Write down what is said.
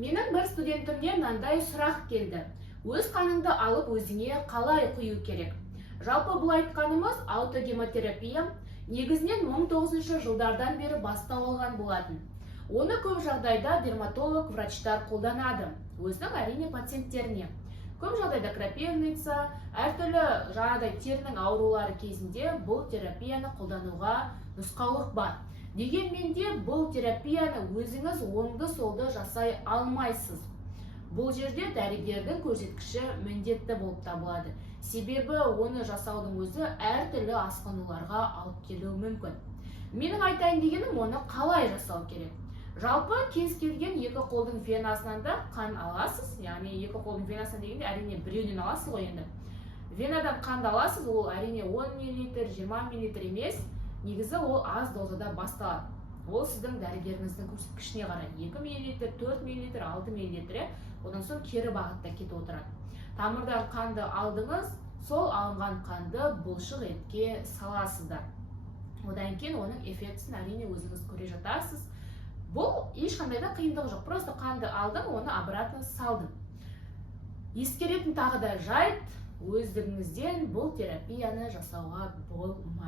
Менің бір студентімнен мынандай сұрақ келді. Өз қаныңды алып өзіңе қалай құю керек? Жалпы бұл айтқанымыз аутогемотерапия негізінен 1900 жылдардан бері басталған болатын. Оны көп жағдайда дерматолог, врачтар қолданады. Өзінің әрине пациенттеріне. Көп жағдайда крапивница, әртүрлі жаңағыдай терінің аурулары кезінде бұл терапияны қолдануға нұсқаулық бар. Дегенмен де бұл терапияны өзіңіз оңды-солды жасай алмайсыз. Бұл жерде дәрігердің көрсеткіші міндетті болып табылады. Себебі оны жасаудың өзі әртүрлі асқынуларға алып келуі мүмкін. Менің айтайын дегенім, оны қалай жасау керек? Жалпы кез келген екі қолдың венасынан да қан аласыз. Яғни екі қолдың венасынан дегенде әрине біреуден аласыз ғой енді. Венадан қанды аласыз, ол әрине 10 мл, 20 мл емес. Негізі ол аз дозада басталады. Ол сіздің дәрігеріңіздің көрсеткішіне қарай 2 мл, 4 мл, 6 мл, одан соң кері бағытта кетіп отырады. Тамырдан қанды алдыңыз, сол алынған қанды бұлшық етке саласыздар. Одан кейін оның эффектісін әрине өзіңіз көре жатарсыз. Бұл ешқандай да қиындығы жоқ. Просто қанды алдым, оны обратно салдым. Ескеретін тағы да жайт, өздігіңізден бұл терапияны жасауға болмайды.